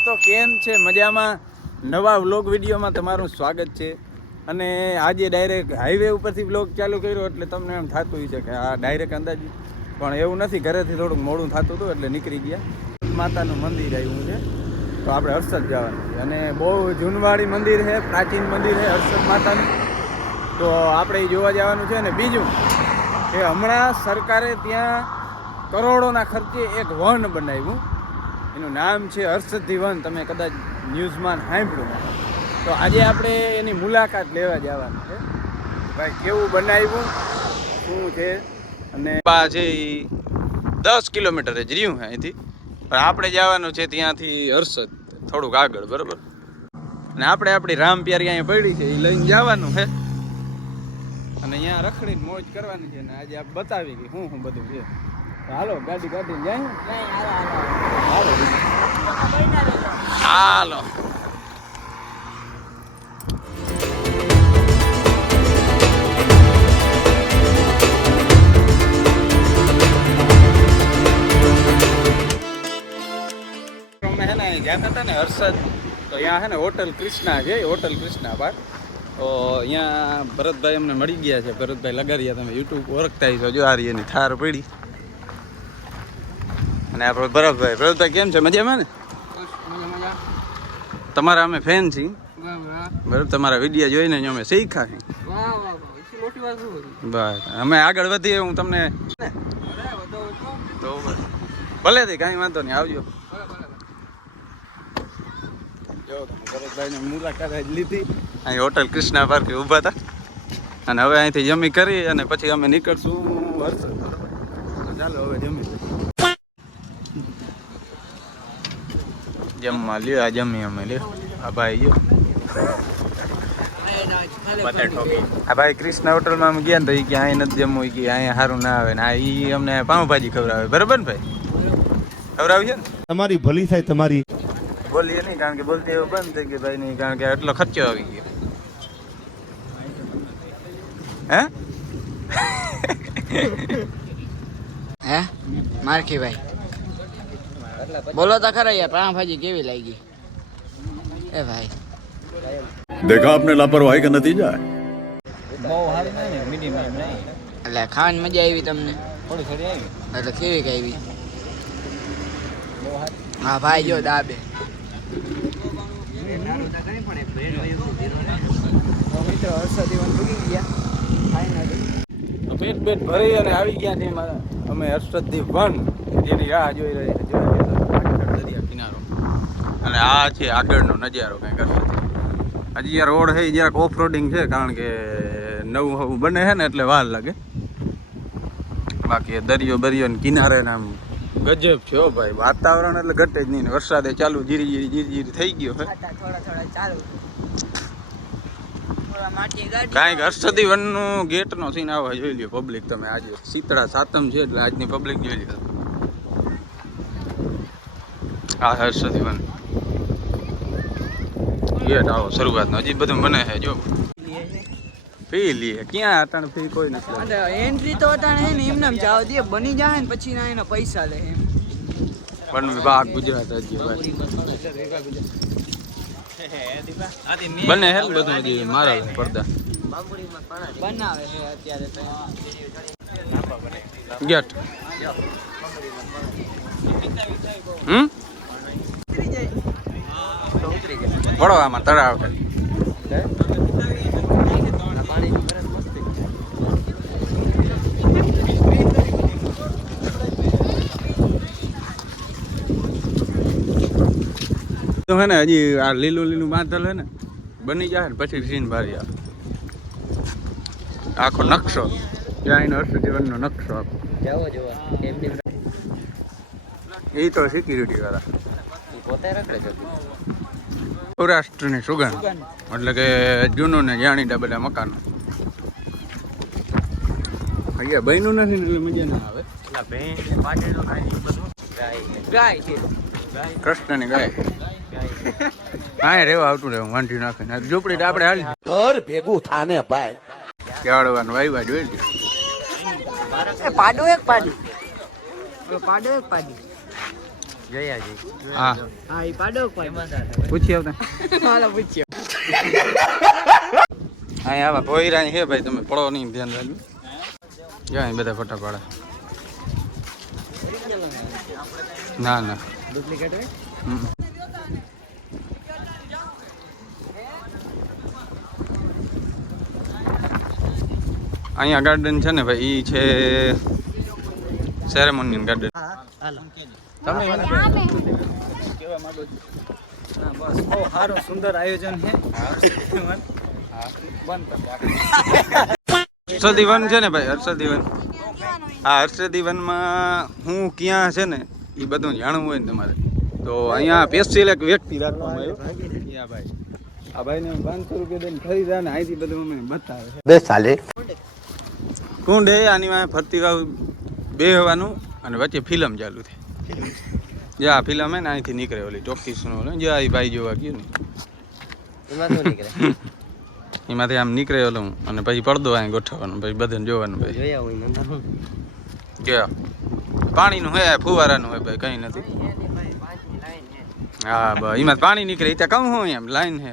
દોસ્તો કેમ છે? મજામાં? નવા વ્લોગ વિડીયોમાં તમારું સ્વાગત છે. અને આજે ડાયરેક્ટ હાઈવે ઉપરથી વ્લોગ ચાલુ કર્યો એટલે તમને એમ થતું છે કે આ ડાયરેક્ટ અંદાજ, પણ એવું નથી. ઘરેથી થોડુંક મોડું થતું હતું એટલે નીકળી ગયા. માતાનું મંદિર આવ્યું છે તો આપણે હર્ષદ જવાનું છે અને બહુ જૂનવાડી મંદિર છે, પ્રાચીન મંદિર છે હર્ષદ માતાનું. તો આપણે એ જોવા જવાનું છે. અને બીજું કે હમણાં સરકારે ત્યાં કરોડોના ખર્ચે એક વન બનાવ્યું, એનું નામ છે હર્ષદી વન. તમે કદાચ ન્યૂઝમાં સાંભળ્યું. તો આજે આપણે એની મુલાકાત લેવા જવાની છે. ભાઈ કેવું બનાવ્યું, શું છે. અને છે એ 10 કિલોમીટર જ રહ્યું છે અહીંથી, પણ આપણે જવાનું છે ત્યાંથી હર્ષદ થોડુંક આગળ, બરાબર. અને આપણે આપણી રામ પ્યારી અહીંયા પડી છે એ લઈને જવાનું છે અને અહીંયા રખડીને મોજ કરવાની છે. અને આજે આપ બતાવી કે શું બધું છે. હાલો ગાડી કાઢીને જાય. હાલો ગયા હતા ને હર્ષદ, તો અહીંયા છે ને હોટલ કૃષ્ણા છે, હોટલ કૃષ્ણા બાર. તો અહીંયા ભરતભાઈ અમને મળી ગયા છે. ભરતભાઈ લગાડ્યા, તમે યુટ્યુબ ઓળખતા છો. જો આ રહી એની થાર પડી. અને આપણે ભરતભાઈ કેમ છે? મજામાં ને? તમારા અમે ફેન છીએ, બરાબર. તમારા વિડીયો જોઈને અમે શીખ્યા છીએ. બસ અમે આગળ વધીએ. હું તમને તો ભલે થી કાંઈ વાંધો નહીં, આવજો. જો તમે ભરતભાઈની મુલાકાત લીધી. અહીં હોટલ કૃષ્ણા પાર્કે ઊભા હતા અને હવે અહીંથી જમી કરી અને પછી અમે નીકળશું હર્ષદ. ચાલો હવે જમી જમવા લ્યો. આ જમી અમે લ્યો. આ ભાઈ જો આ ભાઈ કૃષ્ણા હોટલમાં અમે ગયા ને તો એ કે અહીં નથી જમવું, એ કે અહીંયા સારું ના આવે ને. આ એ અમને પાઉંભાજી ખવડાવે, બરાબર ને ભાઈ? ખવડાવી છે ને? તમારી ભલી થાય તમારી. બોલીએ નહીં, કારણ કે બોલતી એવું બંધ થઈ ગયું ભાઈ નહીં, કારણ કે એટલો ખર્ચો આવી ગયો. હે મારખી ભાઈ બોલો તો ખરા યાર, પાઉંભાજી કેવી લાગી? એ ભાઈ देखा आपने लापरवाही का नतीजा है. એટલે ખાવાની મજા આવી તમને? એટલે કેવી આવી? હા ભાઈ જો દાબે મિત્રો હર્ષદી વન ભૂગી ગયા ફાઇનલી. પેટ ભરી અને આવી ગયા છે અમે હર્ષદી વન, જેની રાહ જોઈ રહી છે. દરિયા કિનારો અને આ છે આગળનો નજારો કંઈક હર્ષદ. હજી યાર રોડ છે જરાક ઓફ રોડિંગ છે, કારણ કે નવું બને છે ને એટલે વાર લાગે. બાકી દરિયો બરિયો ને કિનારે ને આમ ગજબ છે હો ભાઈ. વાતાવરણ એટલે ઘટે જ નહીં. વરસાદે ચાલુ જીરી જીરી થઈ ગયો છે. કાંઈક હર્ષદી વનનું ગેટનો સીન આવવા જોઈ લ્યો પબ્લિક. તમે આજે શીતળા સાતમ છે એટલે આજની પબ્લિક જોઈ લ્યો. આ હર્ષદી વન ગેટ આવો શરૂઆતનો. હજી બધું બને છે જો. પી લઈએ. ક્યાં અટાણે ફી કોઈ નથી. એન્ટ્રી તો અટાણે હે ને એમને જાવ દે, બની જાય ને પછી ના એના પૈસા લે. વન વિભાગ ગુજરાત હજી ભાઈ બને હે બધું. હજી મારા પડદા બનાવે છે અત્યારે તો ગેટ. વડોવામાં તળાવ છે. તો હે ને હજી આ લીલું બાંધલ હે ને બની જાય ને પછી સીન ભારી આવે. આખો નકશો ત્યાં હર્ષદી વનનો નકશો આખો. એ તો સિક્યુરિટી વાળા પોતે રખડે છે. સૌરાષ્ટ્રની સુગંધ એટલે કે જૂનું ને જાણીતા બધા મકાનો. અહીંયા બન્યું નથી એટલે મજા ના આવે. ગાય છે, કૃષ્ણની ગાય. હા રેવા આવતું રહેવું વાંધી નાખીને. ઝૂંપડી તો આપણે હાલી ઘર ભેગું થાને ભાઈ. કેળવાનું વાયવા જોઈ લે. પાડો એક પાડી પાડો એક પાડી હા હા ઈ પાડો કોઈ પૂછી આવતા હાલો પૂછ્યો અહીં આવા ભોયરા હે ભાઈ, તમે પડો નહીં, ધ્યાન રાખજો. જો અહીં બધા ફોટા પાડે. ના ના ડુપ્લિકેટ હોય હમ. અહીંયા ગાર્ડન છે ને ભાઈ, ઈ છે સેરેમોનિયલ ગાર્ડન. હાલો તમે મને કેવા માંગો છો? બસ બહુ સારું સુંદર આયોજન છે. હર્ષદી વન છે ને ભાઈ, હર્ષદી વન. હા, હર્ષદી વનમાં હું ક્યાં છે ને એ બધું જાણવું હોય ને તમારે તો અહીંયા સ્પેશિયલ એક વ્યક્તિ રાખવામાં આવ્યો. ભાઈ આ ભાઈને 500 રૂપિયા દઈને ખરીદા ને અહીંથી બધું અમે બતાવે. બે સાલે કુંડ એ આની વાંહે ફરતી વાવ બેહવાનું અને વચ્ચે ફિલ્મ ચાલુ થઈ. જ્યાં ફિલ્મ હે ને અહીંથી નીકળે ઓલી ટોકીસનો જ્યાં એ ભાઈ જોવા ગયું ને એમાં શું નીકળે એમાંથી આમ નીકળે ઓલું અને પછી પડદો અહીં ગોઠવવાનો, પછી બધાને જોવાનું. ભાઈ જોયા હોય નંબર ગયા પાણીનું હે, ફુવારાનું હોય ભાઈ, કંઈ નથી. हाँ बस इमत पानी निकले इतना कम हो हम लाइन है.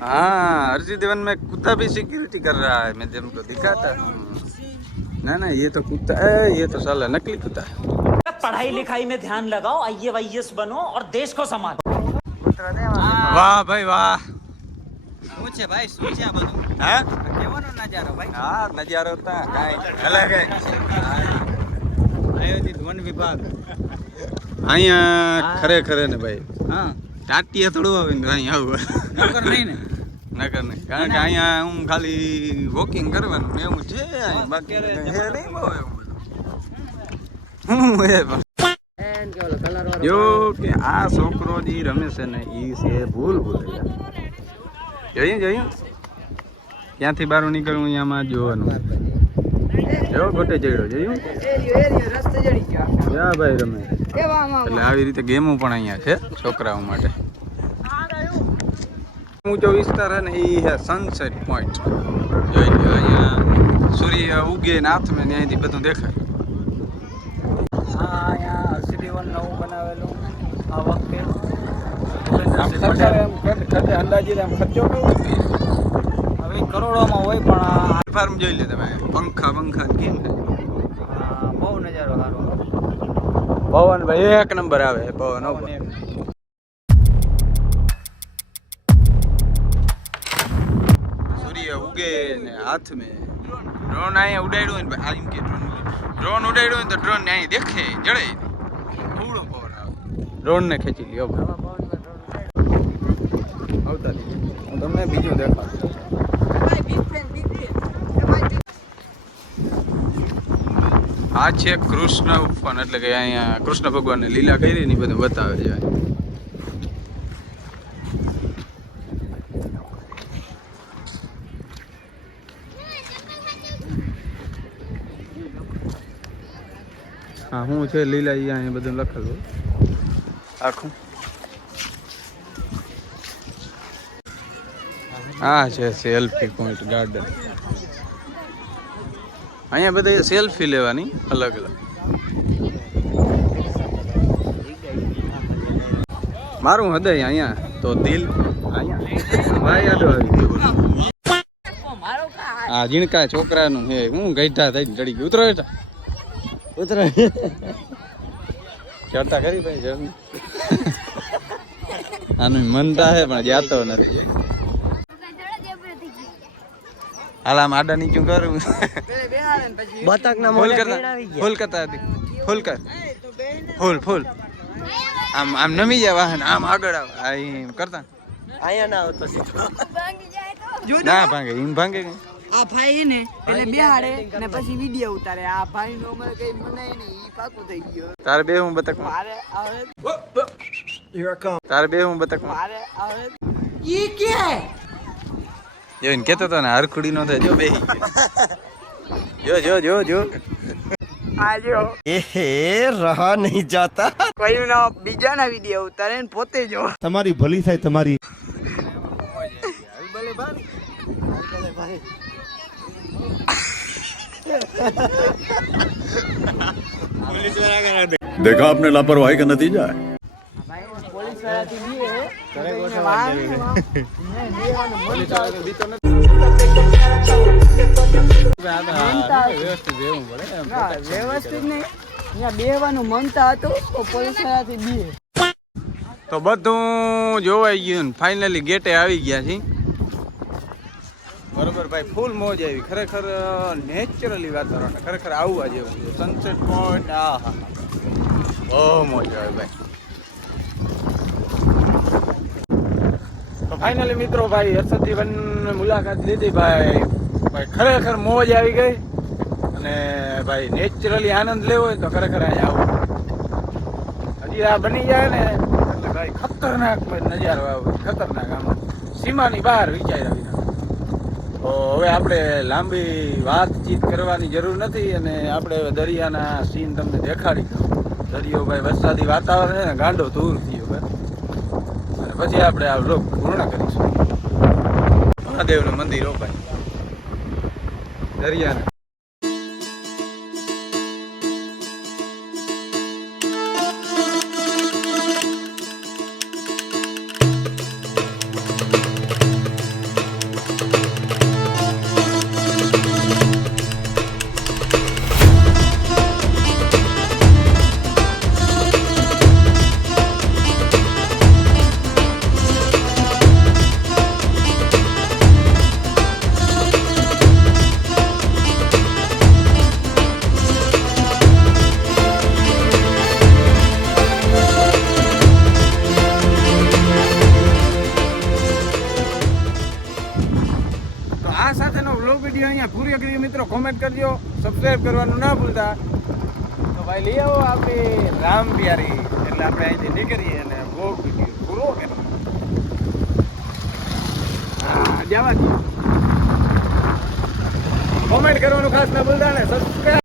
हाँ हर्षदी वन में कुत्ता भी सिक्योरिटी कर रहा है, मैं तुमको दिखाता. ना ना ये तो कुत्ता है, ये तो साला नकली कुत्ता है. पढ़ाई लिखाई में ध्यान लगाओ, IAS बनो और देश को संभालो. वाह भाई वाह. શું છે ભાઈ, શું છે આ બધું? हाँ કેવાનો નજારો ભાઈ? हाँ नजारा होता है काई अलग है. આયોજિત વન વિભાગ. અહીંયા ખરેખર ને ભાઈ હા ટાટિયા થોડું આવે ને અહીં આવું નકર નહીં ને. નકર નહીં, કારણ કે અહીંયા હું ખાલી વોકિંગ કરવાનું ને એવું છે. અહીંયા બાકી હે નહીં બહુ એવું બધું. હું હે પણ એન કે ઓલો કલર વાળો જો કે આ છોકરો જે રમે છે ને એ છે ભૂલ જોયું ક્યાંથી બહાર નીકળવું અહીંયામાં જોવાનું. જો ગોટે જડ્યો જોયું રસ્તે જડી ગયો યા ભાઈ રમે. કેવામાં એટલે આવી રીતે ગેમો પણ અહીંયા છે છોકરાઓ માટે. ઊંચો વિસ્તાર હે ને એ હે સનસેટ પોઈન્ટ. જોઈ લો અહીંયા સૂર્ય ઉગે ને હાથમાં ને અહીંથી બધું દેખાય. આ અહીંયા હર્ષદી વન નવું બનાવેલું આ વખતે અંદાજે આમ ખર્ચો હવે કરોડોમાં હોય પણ આ ફાર્મ જોઈ લે તમે, પંખા કેમ ને બહુ નજારો સારો. પવન ભાઈ એક નંબર આવે પવન. સૂર્ય ઉગે ને હાથ મેં ડ્રોન અહીંયા ઉડાડ્યું હોય ને ભાઈ, આમ કે ડ્રોન ઉડાડ્યું હોય ને તો ડ્રોન ને અહીં દેખે જડે થોડો પવન આવે, ડ્રોન ને ખેંચી લ્યો. આવતા હું તમને બીજું દેખાડું. આ છે કૃષ્ણ ઉપવન, એટલે કે અહીંયા કૃષ્ણ ભગવાનને લીલા કરી ને બધું બતાવે છે. હા હું છે લીલા અહીંયા બધું લખેલું આખું. આ છે સેલ્ફી પોઈન્ટ ગાર્ડન. અહીંયા બધા સેલ્ફી લેવાની અલગ અલગ. મારું હૃદય અહીંયા તો દિલ અહીંયા ભાઈ આડો આવી ગયો. આ ઝીણકા છોકરાનું હે, હું ગઈઢા થઈને ચડી ગયું. ઉતરો ચડતા કરી ભાઈ જલ્દી. આનું મનતા હે પણ જાતો નથી. હાલ આમ આડા નીચું કરું. બતક ના ફૂલ મોઢે કરતા ફૂલ કરતા હતી ફૂલ કર ફૂલ આમ આમ નમી જાય વાહન આમ આગળ આવે આ કરતા આયા ના આવતો સીધો ના ભાંગે એમ ભાંગે કઈ. આ ભાઈ ને એટલે બેહાડે ને પછી વિડિયો ઉતારે. આ ભાઈ નો મને કઈ મનાય નહીં, ઈ પાકું થઈ ગયો. તારે બે હું બતક મારે આવે તારે બે હું બતક મારે આવે ઈ કે જોઈને કેતો તો ને હરખુડી નો થાય. જો બે જો આજો એહે રહા નહીં જાતા. કોઈ નો બીજા ના વિડિયો ઉતારે ને પોતે જો. તમારી ભલી થાય તમારી. देखा आपने लापरवाही का नतीजा है પોલીસ વાળાથી બીએ વ્યવસ્થિત નહીં અહીંયા બેહવાનું મનતા હતું તો પોલીસ વાળાથી બીએ. તો બધું જોવાઈ ગયું ને ફાઇનલી ગેટે આવી ગયા છે બરોબર ભાઈ. ફૂલ મોજ આવી ખરેખર. નેચરલી વાતાવરણ ખરેખર આવવા જેવું છે. સનસેટ પોઈન્ટ આ હા બહુ મોજ આવે ભાઈ. તો ફાઇનલી મિત્રો ભાઈ હર્ષદજી વનની મુલાકાત લીધી ભાઈ. ભાઈ ખરેખર મોજ આવી ગઈ. અને ભાઈ નેચરલી આનંદ લેવો હોય તો ખરેખર અહીંયા આવું. હજી આ બની જાય ને એટલે ભાઈ ખતરનાક નજારો આવે. ખતરનાક આમ સીમાની બહાર વિચાર્યા વિના. તો હવે આપણે લાંબી વાતચીત કરવાની જરૂર નથી અને આપણે હવે દરિયાના સીન તમને દેખાડી દઉં. દરિયો ભાઈ વરસાદી વાતાવરણ છે ને ગાંડો દૂર થયો ભાઈ. અને પછી આપણે આ વ્લોગ પૂર્ણ કરીશું. મહાદેવનું મંદિર હો ભાઈ દરિયાના. આ સાથેનો વ્લોગ વિડીયો અહીંયા પૂરો કરીએ મિત્રો. કોમેન્ટ કરજો, સબસ્ક્રાઈબ કરવાનું ના ભૂલતા. તો ભાઈ લઈ આવો આપણી રામ પ્યારી. એટલે આપણે અહીંથી નીકળીએ અને વ્લોગ વિડીયો પૂરો કરીએ. હા જવા દઈએ. કોમેન્ટ કરવાનું ખાસ ના ભૂલતા ને સબસ્ક્રાઈબ